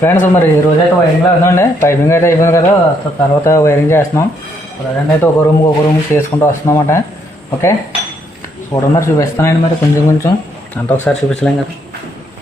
Friends మరి ఈ రోజు అయితే వైరింగ్లో ఉందండి పైపింగ్ అయితే అయిపోయింది కదా తర్వాత వైరింగ్ చేస్తున్నాం. ప్రజెంట్ అయితే ఒక రూమ్ ఒక రూమ్ చేసుకుంటూ వస్తున్నాం ఓకే? చూడండి చూపిస్తానండి మరి కొంచెం కొంచెం. అంత ఒకసారి చూపించలేం కదా.